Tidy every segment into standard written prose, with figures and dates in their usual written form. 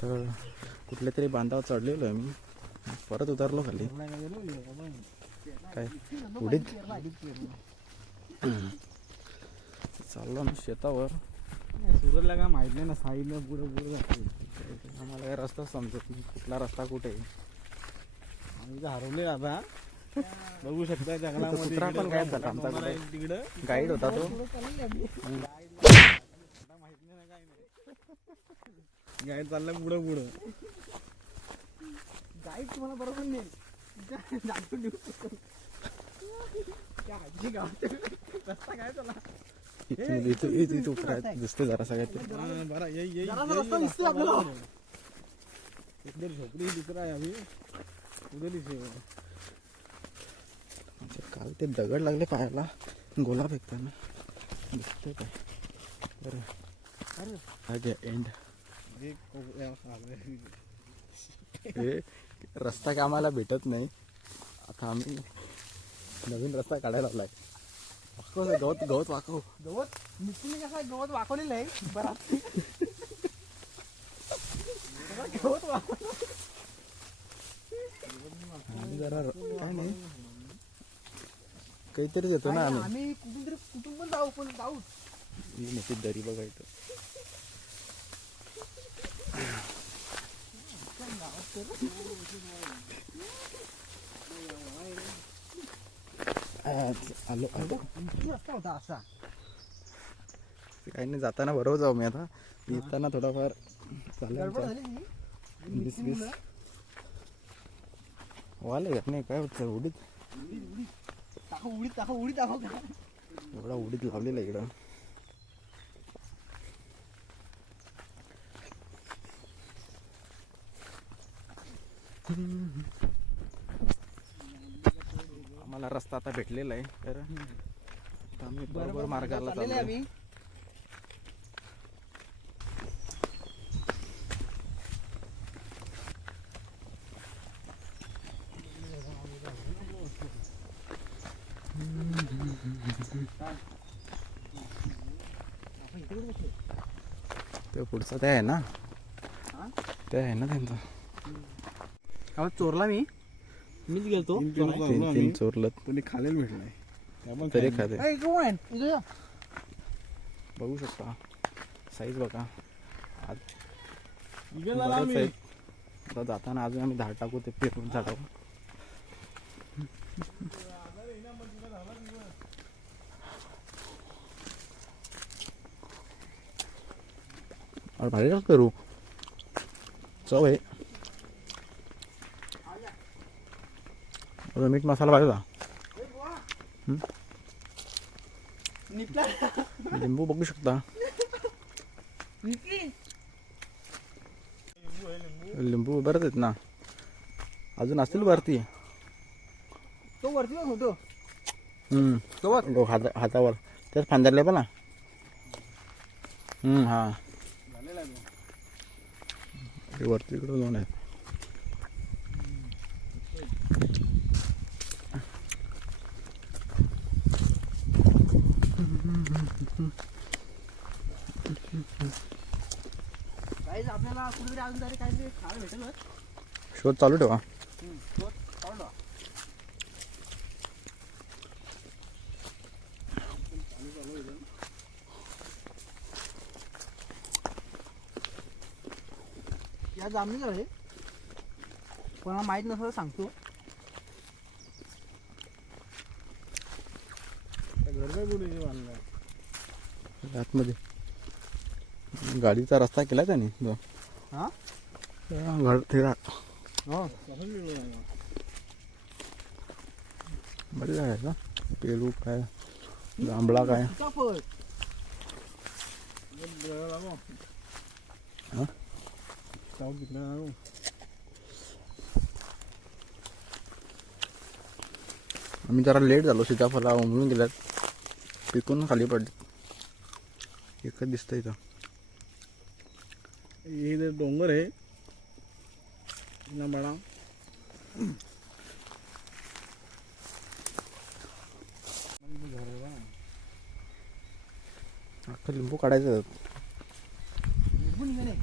तर कुठल्या तरी बांधावर चढलेलो आहे मी, परत उतरलो खाली. काय उडीद चाललो मी शेतावर. सुरतला काय माहित नाही ना, साईडनं पुढं पुढं जाते. आम्हाला काही रस्ता समजत नाही, कुठला रस्ता कुठे आहे. आम्ही तर हरवले आता. बघू शकता जंगलामध्ये. कुत्रा पण गायब झाला आमचा. तिकडं गाईड होता तो. माहित नाही ना, काय नाही. गाईड चाललाय पुढं पुढं. गाईड तुम्हाला बरोबर नाही रस्ता काय चला इथे उतरायचं दिसते जरा सगळ्यात. बरा इधर झोपडी दुसरा आहे आम्ही उधर दिसे. काल ते दगड लागले पायाला गोला फेकताना, दिसतंय काय. अरे एंड हे रस्ता काय आम्हाला भेटत नाही. आता आम्ही नवीन रस्ता काढायला लागलाय. गवत गवत वाकव. गवत नितीन कसा गवत वाकवलेलं आहे बरा. गवत वाकवलं जरा काय नाही, काहीतरी देतो ना आम्ही. आम्ही कुठून पण जाऊ, पण जाऊ. ही मोठी दरी बघायचं. आलो आलो. रस्ता होता असा. काही नाही, जाताना बरोबर जाऊ मी. आता येताना थोडाफार गडबड चालेल. झाली ही. वीस वीस वाले का नाही, काय होतं उडीद. उडीद टाका एवढा उडीद लावलेला इकडं. आम्हाला रस्ता आता भेटलेला आहे, तर आता आम्ही बरोबर मार्गाला चाललोय. आम्ही ते पुढचा ते आहे ना, ते आहे ना त्यांचं. चोरला मीच गेलतो. तीन चोरलत तुम्ही खालेल भेटलाय तरी खाते. बघू शकता साईज बघा. बरंच आहे. आता जाताना अजून आम्ही झाड टाकू, ते पेरून झाडावर. और भारी का करू चव आहे. मीठ मसाला पाहिजे. लिंबू बघू शकता. लिंबू बरंच आहेत ना, अजून असतील वरती. तो वरती होतो हातावर त्याच फांदरले पण ना. हा वरती इकडे दोन आहेत. आपल्याला कुठेतरी अजून तरी काहीतरी खायला भेटेल. शोध चालू ठेवा. या जामणी आहे, कोणाला माहित नसलं सांगतो. घर काय कुठे बांधलं आतमध्ये गाडीचा रस्ता केला त्याने. घर थिरा बरे आहे का. पेरू काय, जांभळा काय. आम्ही जरा लेट झालो. सीताफळा उमळून गेल्यात, पिकून खाली पडले. एकच दिसतं इथं. हे डोंगर आहे ना बडा. अख्खं लिंबू काढायचं. लिंबू निघाले.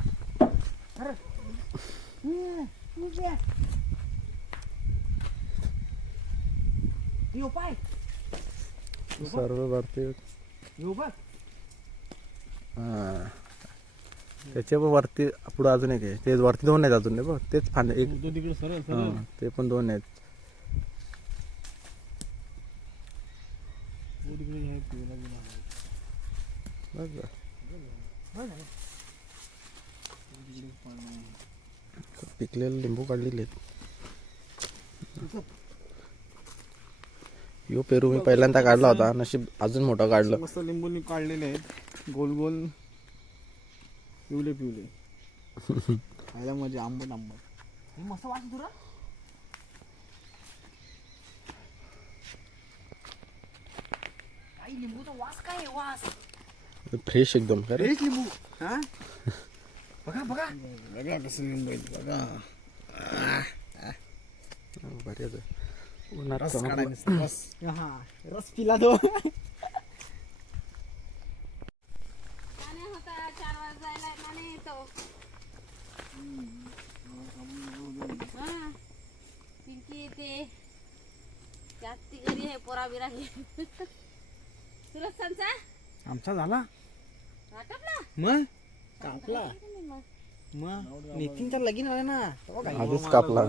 यो पाय सर्व वरती यो बघ हा त्याच्या पण वरती पुढे अजून एक आहे ते वरती दोन आहेत अजून नाही बघ तेच फांदे एक तो तिकडे सरळ सरळ हा ते पण दोन आहेत तो तिकडे हे पिवळा गेला बघ बघ. तिकडे पाणी पिकलेले लिंबू काढलेले आहेत यो पेरू मी पहिल्यांदा काढला होता नशीब अजून मोठा काढलं मस्त लिंबूंनी काढलेले आहेत गोल गोल पिवले पिवले खायला म्हणजे आंबट आंबट मस्त वास तुला काही लिंबूचा वास काय आहे वास फ्रेश एकदम खरं फ्रेश लिंबू हा बघा बघा बघा कसं लिंबू आहे बघा बरेच आहे. उन्हात रस चमकलं. काढायचा रस हा रस पिला तो नाणे होता 4 वाजायला नाणे येतो हा पिंकी येते त्यात ती घरी आहे पोरा बिरा सुरक्षांचा आमचा झाला वाटपला मग कापला मग नितीनचा लगीन आला ना आधीच कापला